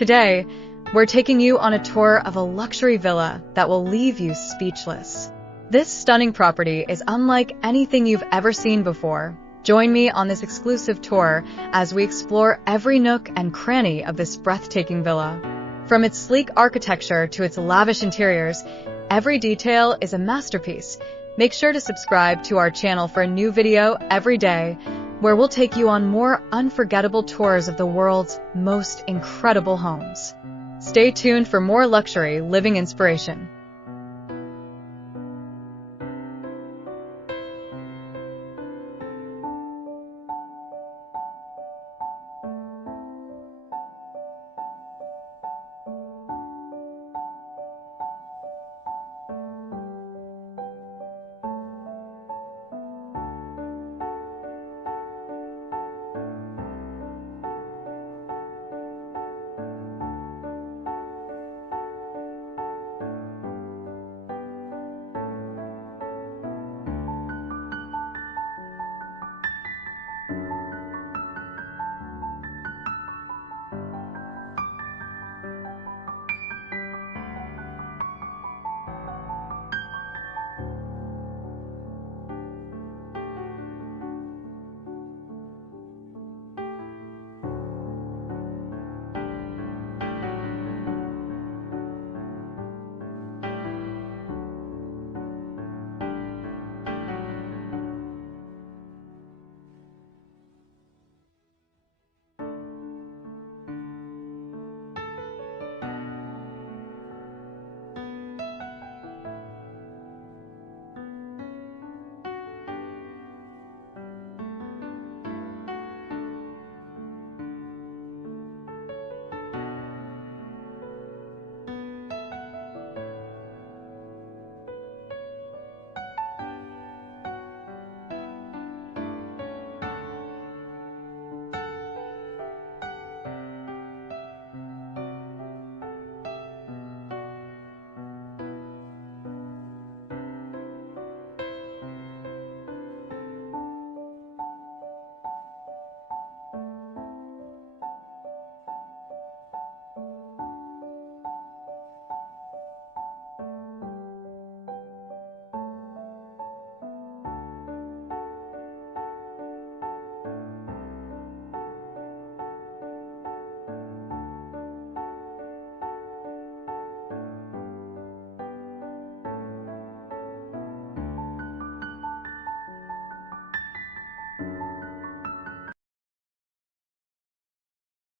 Today, we're taking you on a tour of a luxury villa that will leave you speechless. This stunning property is unlike anything you've ever seen before. Join me on this exclusive tour as we explore every nook and cranny of this breathtaking villa. From its sleek architecture to its lavish interiors, every detail is a masterpiece. Make sure to subscribe to our channel for a new video every day, where we'll take you on more unforgettable tours of the world's most incredible homes. Stay tuned for more luxury living inspiration.